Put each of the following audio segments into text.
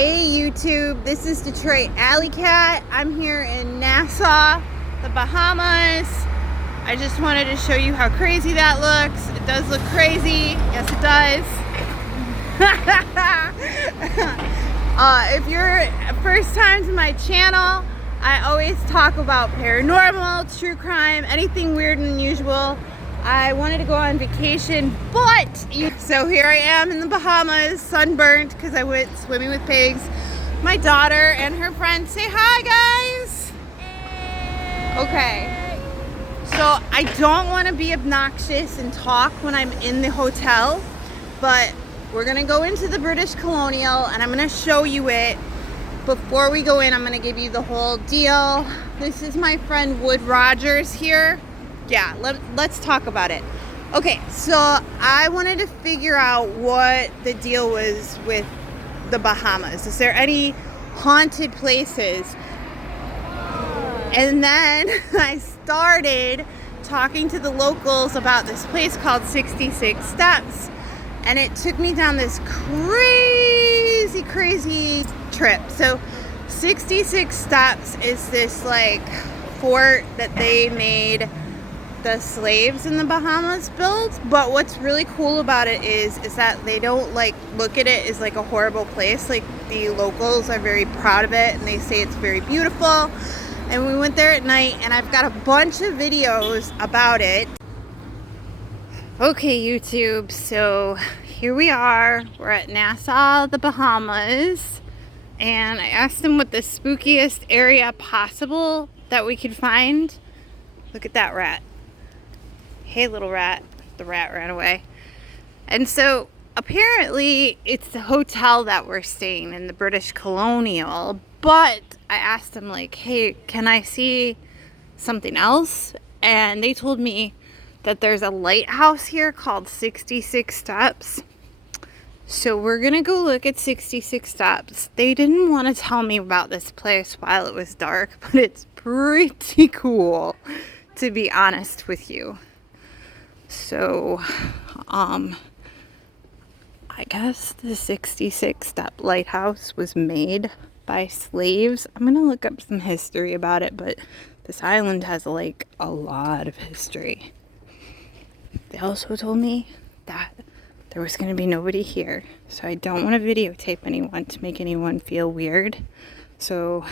Hey YouTube, this is Detroit Allycat. I'm here in Nassau, the Bahamas. I just wanted to show you how crazy that looks. It does look crazy. Yes, it does. If you're first time to my channel, I always talk about paranormal, true crime, anything weird and unusual. I wanted to go on vacation, so here I am in the Bahamas, sunburnt because I went swimming with pigs. My daughter and her friend, say hi guys. Okay, so I don't want to be obnoxious and talk when I'm in the hotel, but we're gonna go into the British Colonial and I'm gonna show you it. Before we go in, I'm gonna give you the whole deal. This is my friend Wood Rogers here. Yeah, let's talk about it. Okay, so I wanted to figure out what the deal was with the Bahamas. Is there any haunted places? And then I started talking to the locals about this place called 66 Steps. And it took me down this crazy trip. So 66 Steps is this like fort that they made the slaves in the Bahamas built, but what's really cool about it is that they don't like look at it as like a horrible place. Like the locals are very proud of it and they say it's very beautiful. And we went there at night and I've got a bunch of videos about it. Okay YouTube, so here we are. We're at Nassau, the Bahamas, and I asked them what the spookiest area possible that we could find. Look at that rat. Hey little rat. The rat ran away. And so apparently it's the hotel that we're staying in, the British Colonial, but I asked them like, hey, can I see something else? And they told me that there's a lighthouse here called 66 Steps. So we're gonna go look at 66 Steps. They didn't want to tell me about this place while it was dark, but it's pretty cool, to be honest with you. So, I guess the 66 Step lighthouse was made by slaves. I'm gonna look up some history about it, but this island has like a lot of history. They also told me that there was gonna be nobody here, so I don't want to videotape anyone to make anyone feel weird. So,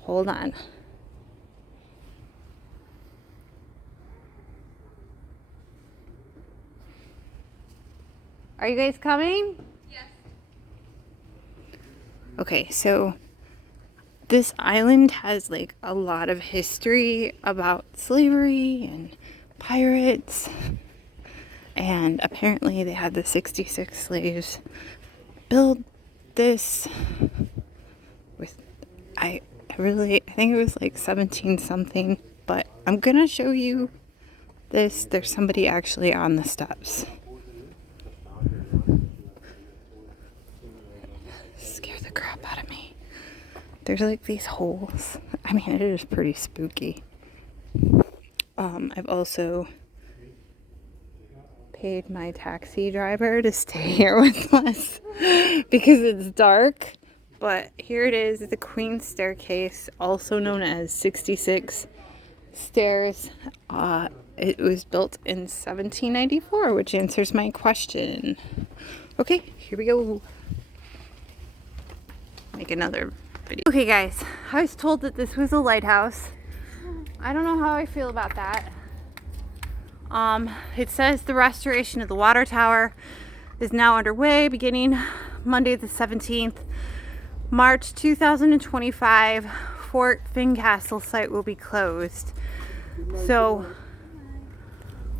hold on. Are you guys coming? Yes. Okay, so this island has like a lot of history about slavery and pirates. And apparently they had the 66 slaves build this with, I think it was like 17 something, but I'm gonna show you this. There's somebody actually on the steps. Scare the crap out of me. There's like these holes. I mean, it is pretty spooky. I've also paid my taxi driver to stay here with us because it's dark. But here it is, the Queen's Staircase, also known as 66 Stairs. It was built in 1794, which answers my question. Okay, here we go. Make another video. Okay guys, I was told that this was a lighthouse. I don't know how I feel about that. It says the restoration of the water tower is now underway beginning Monday the 17th, March 2025. Fort Fincastle site will be closed. So,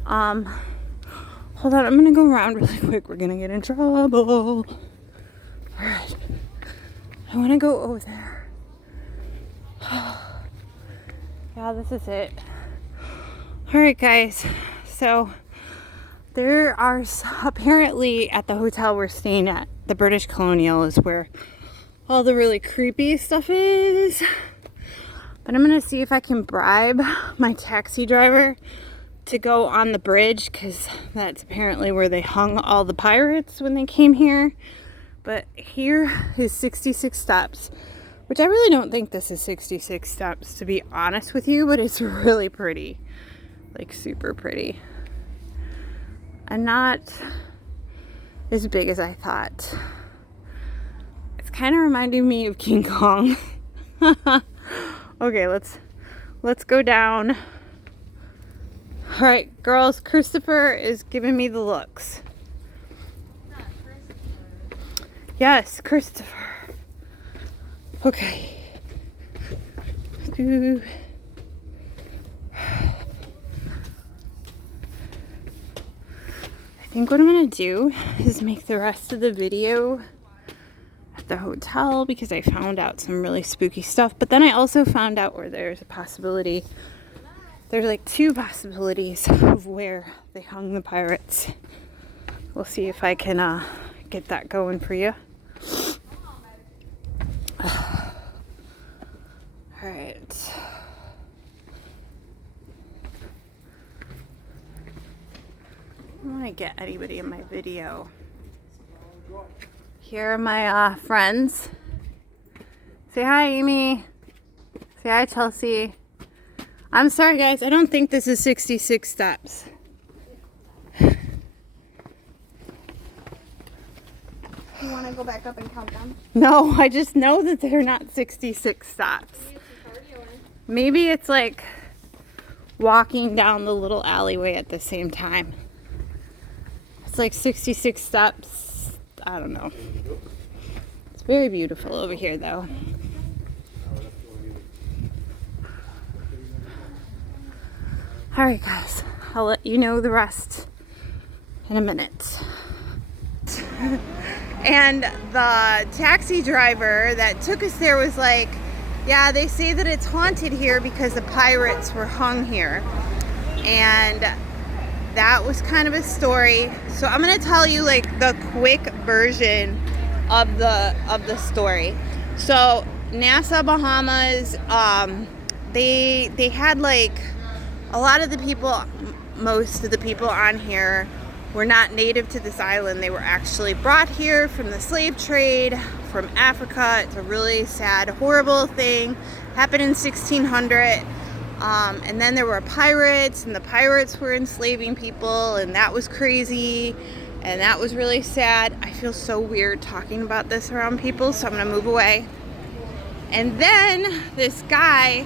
hold on, I'm gonna go around really quick. We're gonna get in trouble. Alright. I wanna go over there. Yeah, this is it. Alright guys, so there are apparently at the hotel we're staying at, the British Colonial, is where all the really creepy stuff is. But I'm gonna see if I can bribe my taxi driver to go on the bridge, because that's apparently where they hung all the pirates when they came here. But here is 66 steps, which I really don't think this is 66 steps, to be honest with you, but it's really pretty. Like, super pretty. And not as big as I thought. It's kind of reminding me of King Kong. Okay, let's go down. All right, girls, Christopher is giving me the looks. Not Christopher. Yes, Christopher. Okay. Ooh. I think what I'm gonna do is make the rest of the video at the hotel because I found out some really spooky stuff. But then I also found out where there's a possibility. There's like 2 possibilities of where they hung the pirates. We'll see if I can get that going for you. All right. I don't want to get anybody in my video. Here are my friends. Say hi, Amy. Say hi, Chelsea. I'm sorry, guys. I don't think this is 66 steps. You want to go back up and count them? No, I just know that they're not 66 steps. Maybe it's like walking down the little alleyway at the same time. It's like 66 steps. I don't know. It's very beautiful over here, though. All right, guys. I'll let you know the rest in a minute. And the taxi driver that took us there was like, yeah, they say that it's haunted here because the pirates were hung here. And that was kind of a story. So I'm gonna tell you like the quick version of the story. So Nassau, Bahamas, they had like a lot of the people, most of the people on here were not native to this island. They were actually brought here from the slave trade from Africa. It's a really sad, horrible thing. Happened in 1600. And then there were pirates, and the pirates were enslaving people, and that was crazy, and that was really sad. I feel so weird talking about this around people, so I'm gonna move away. And then this guy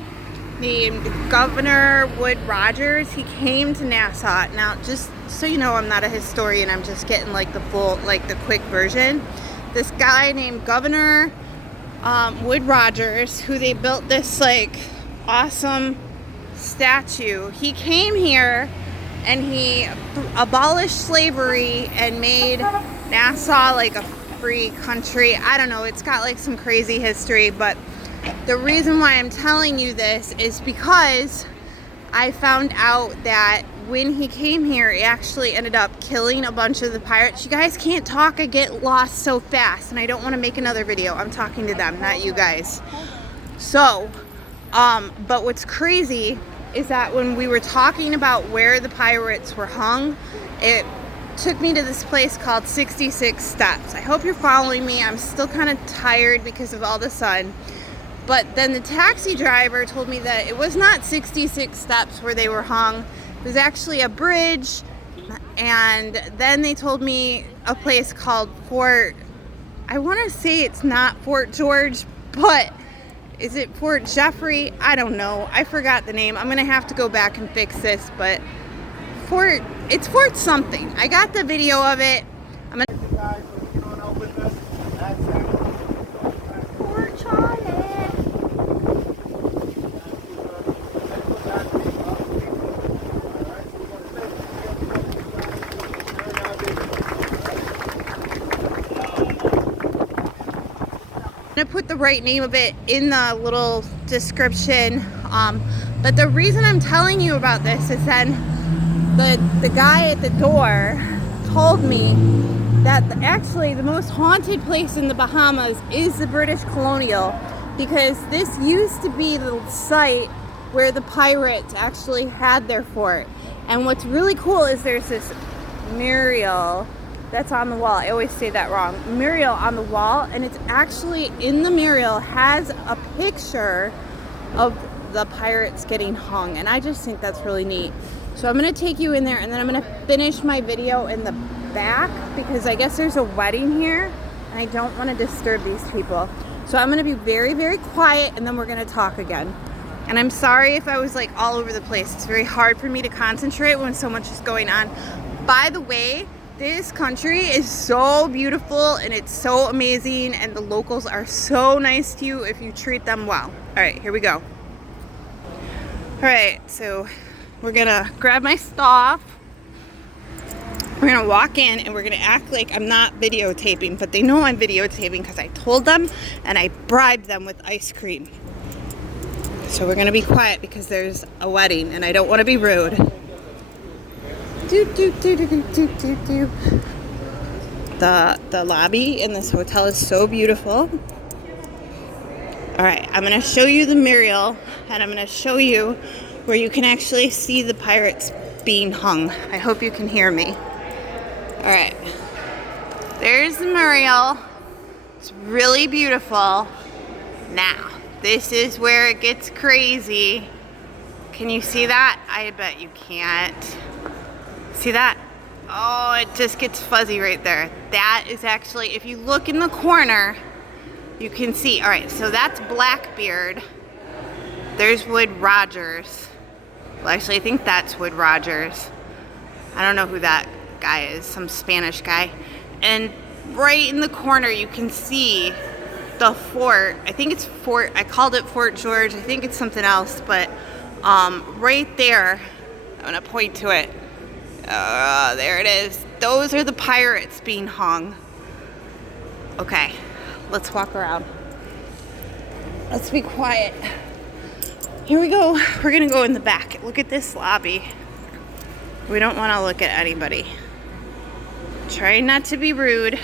named Governor Wood Rogers, he came to Nassau. Now, just so you know, I'm not a historian, I'm just getting like the full, like the quick version. This guy named Governor Wood Rogers, who they built this like awesome statue. He came here and he abolished slavery and made Nassau like a free country. I don't know, it's got like some crazy history, but the reason why I'm telling you this is because I found out that when he came here, he actually ended up killing a bunch of the pirates. You guys can't talk, I get lost so fast, and I don't want to make another video. I'm talking to them, not you guys. So, but what's crazy is that when we were talking about where the pirates were hung, it took me to this place called 66 Steps. I hope you're following me. I'm still kind of tired because of all the sun. But then the taxi driver told me that it was not 66 steps where they were hung. It was actually a bridge. And then they told me a place called Fort, I want to say it's not Fort George, but is it Fort Jeffrey? I don't know. I forgot the name. I'm going to have to go back and fix this, but it's Fort something. I got the video of it. Poor Charlie. I'm gonna put the right name of it in the little description, but the reason I'm telling you about this is then the guy at the door told me that actually the most haunted place in the Bahamas is the British Colonial, because this used to be the site where the pirates actually had their fort. And what's really cool is there's this mural that's on the wall. I always say that wrong. Mural on the wall, and it's actually in the mural has a picture of the pirates getting hung, and I just think that's really neat. So I'm gonna take you in there, and then I'm gonna finish my video in the back because I guess there's a wedding here, and I don't want to disturb these people. So I'm gonna be very, very quiet, and then we're gonna talk again. And I'm sorry if I was like all over the place. It's very hard for me to concentrate when so much is going on. By the way, this country is so beautiful and it's so amazing, and the locals are so nice to you if you treat them well. All right, here we go. All right, so we're gonna grab my stuff. We're gonna walk in and we're gonna act like I'm not videotaping, but they know I'm videotaping because I told them and I bribed them with ice cream. So we're gonna be quiet because there's a wedding and I don't want to be rude. The lobby in this hotel is so beautiful. All right, I'm gonna show you the mural, and I'm gonna show you where you can actually see the pirates being hung. I hope you can hear me. All right, there's the mural. It's really beautiful. Now, this is where it gets crazy. Can you see that? I bet you can't. See that? Oh, it just gets fuzzy right there. That is actually, if you look in the corner, you can see. All right, so that's Blackbeard. There's Wood Rogers. Well, actually, I think that's Wood Rogers. I don't know who that guy is, some Spanish guy. And right in the corner, you can see the fort. I think it's Fort, I called it Fort George. I think it's something else, but right there, I'm gonna point to it. There it is. Those are the pirates being hung. Okay, let's walk around. Let's be quiet. Here we go. We're gonna go in the back. Look at this lobby. We don't want to look at anybody. Trying not to be rude.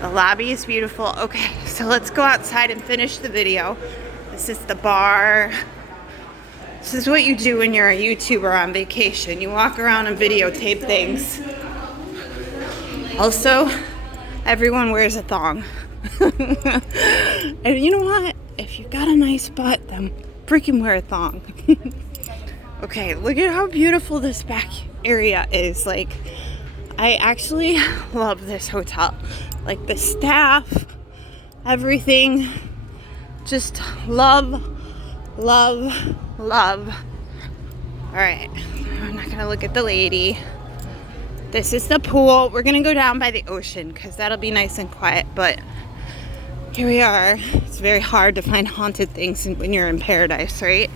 The lobby is beautiful. Okay, so let's go outside and finish the video. This is the bar. This is what you do when you're a YouTuber on vacation. You walk around and videotape things. Also, everyone wears a thong. And you know what? If you've got a nice butt, then freaking wear a thong. Okay, look at how beautiful this back area is. Like, I actually love this hotel. Like the staff, everything. Just love, love, love. All right, I'm not gonna look at the lady. This is the pool. We're gonna go down by the ocean because that'll be nice and quiet, but here we are. It's very hard to find haunted things when you're in paradise, right?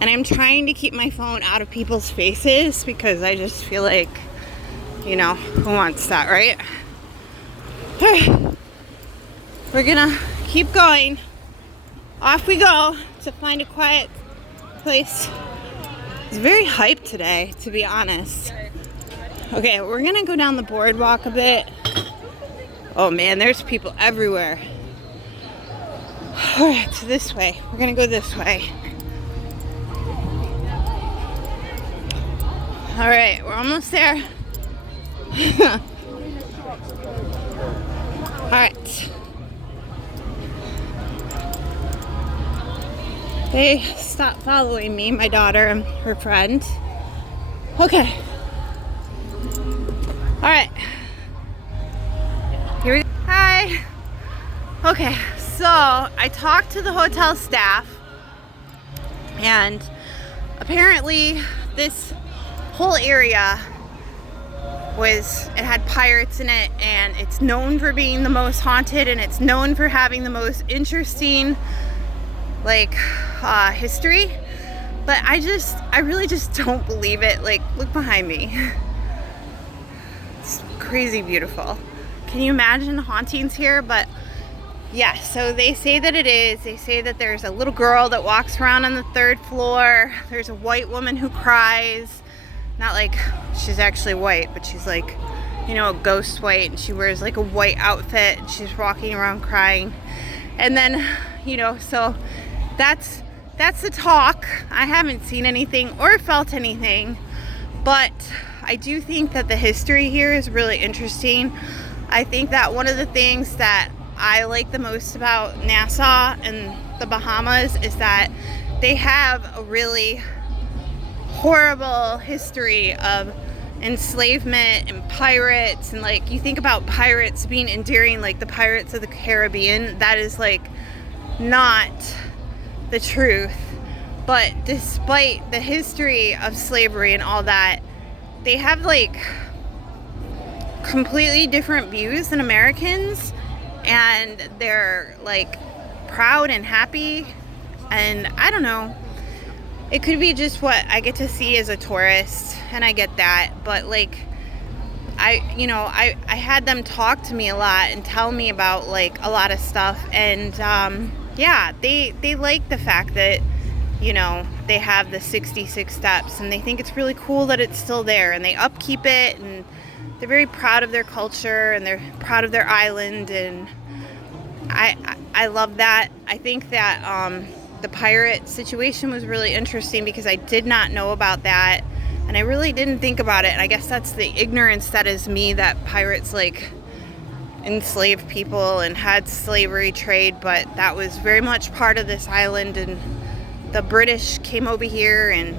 And I'm trying to keep my phone out of people's faces because I just feel like, you know, who wants that, right? We're gonna keep going. Off we go to find a quiet place. It's very hyped today, to be honest. Okay, we're gonna go down the boardwalk a bit. Oh man, there's people everywhere. All right, so this way. We're gonna go this way. All right, we're almost there. All right. They stopped following me, my daughter and her friend. Okay. All right. Here we go. Hi. Okay, so I talked to the hotel staff, and apparently this whole area it had pirates in it, and it's known for being the most haunted, and it's known for having the most interesting history. But I really just don't believe it. Like, look behind me. It's crazy beautiful. Can you imagine hauntings here? But yeah, so they say that it is. They say that there's a little girl that walks around on the 3rd floor. There's a white woman who cries. Not like she's actually white, but she's like, you know, a ghost white, and she wears like a white outfit, and she's walking around crying. And then, you know, so that's the talk. I haven't seen anything or felt anything, but I do think that the history here is really interesting. I think that one of the things that I like the most about Nassau and the Bahamas is that they have a really horrible history of enslavement and pirates, and like you think about pirates being endearing, like the Pirates of the Caribbean. That is like not the truth. But despite the history of slavery and all that, they have like completely different views than Americans, and they're like proud and happy. And I don't know, it could be just what I get to see as a tourist, and I get that, but like I had them talk to me a lot and tell me about like a lot of stuff, and yeah, they like the fact that they have the 66 steps, and they think it's really cool that it's still there, and they upkeep it, and they're very proud of their culture, and they're proud of their island, and I love that. I think that the pirate situation was really interesting because I did not know about that, and I really didn't think about it, and I guess that's the ignorance that is me, that pirates like enslaved people and had slavery trade, but that was very much part of this island, and the British came over here, and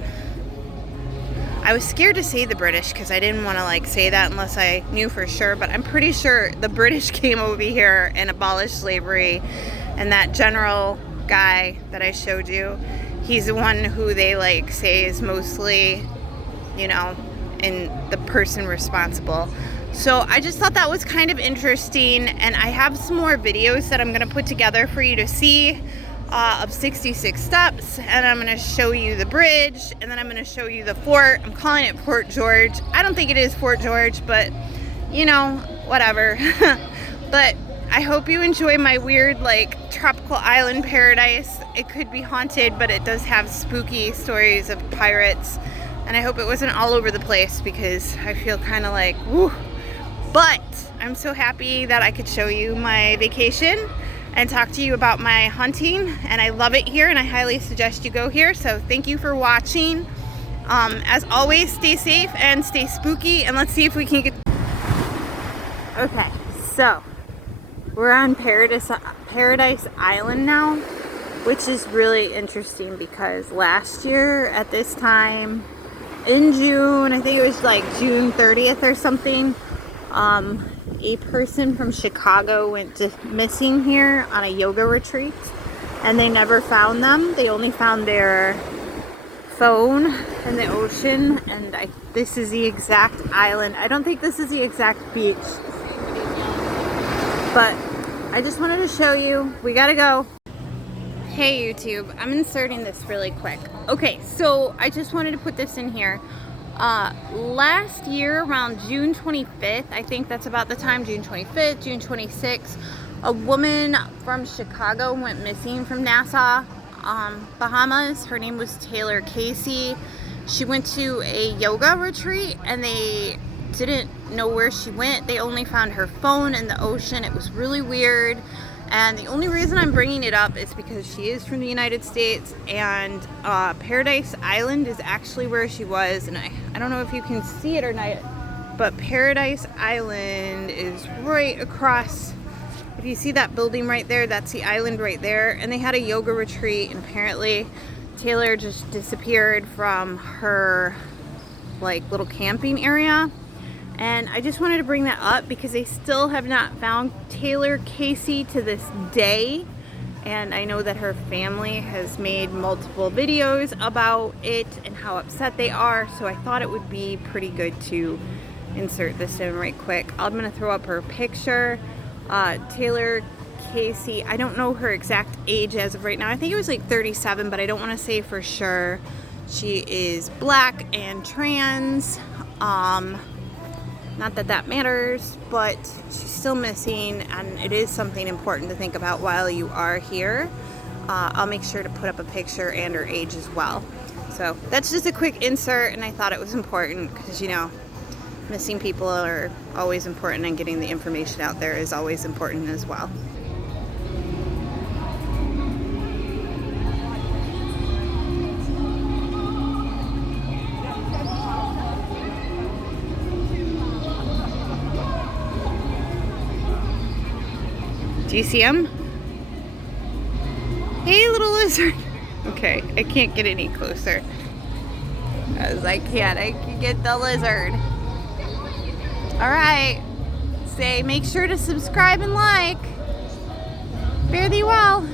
I was scared to say the British because I didn't want to like say that unless I knew for sure, but I'm pretty sure the British came over here and abolished slavery, and that general guy that I showed you, he's the one who they like say is mostly, in the person responsible. So I just thought that was kind of interesting, and I have some more videos that I'm going to put together for you to see of 66 steps, and I'm going to show you the bridge, and then I'm going to show you the fort. I'm calling it Fort George. I don't think it is Fort George, but whatever. But I hope you enjoy my weird like tropical island paradise. It could be haunted, but it does have spooky stories of pirates, and I hope it wasn't all over the place because I feel kind of like woo. But I'm so happy that I could show you my vacation and talk to you about my hunting, and I love it here, and I highly suggest you go here. So thank you for watching. As always, stay safe and stay spooky, and let's see if we can get... Okay, so we're on Paradise Island now, which is really interesting because last year at this time in June, I think it was like June 30th or something, a person from Chicago went missing here on a yoga retreat, and they never found them. They only found their phone in the ocean, and this is the exact island. I don't think this is the exact beach, but I just wanted to show you. We gotta go. Hey YouTube, I'm inserting this really quick. Okay, so I just wanted to put this in here. Last year around June 25th, I think that's about the time, June 25th, June 26th, a woman from Chicago went missing from Nassau, Bahamas. Her name was Taylor Casey. She went to a yoga retreat, and they didn't know where she went. They only found her phone in the ocean. It was really weird. And the only reason I'm bringing it up is because she is from the United States, and Paradise Island is actually where she was. And I don't know if you can see it or not, but Paradise Island is right across. If you see that building right there, that's the island right there. And they had a yoga retreat, and apparently Taylor just disappeared from her like little camping area. And I just wanted to bring that up because they still have not found Taylor Casey to this day. And I know that her family has made multiple videos about it and how upset they are. So I thought it would be pretty good to insert this in right quick. I'm going to throw up her picture. Taylor Casey, I don't know her exact age as of right now. I think it was like 37, but I don't want to say for sure. She is black and trans. Not that that matters, but she's still missing, and it is something important to think about while you are here. I'll make sure to put up a picture and her age as well. So that's just a quick insert, and I thought it was important because, missing people are always important, and getting the information out there is always important as well. Do you see him? Hey, little lizard. Okay, I can't get any closer. I can get the lizard. All right. Say, make sure to subscribe and like. Fare thee well.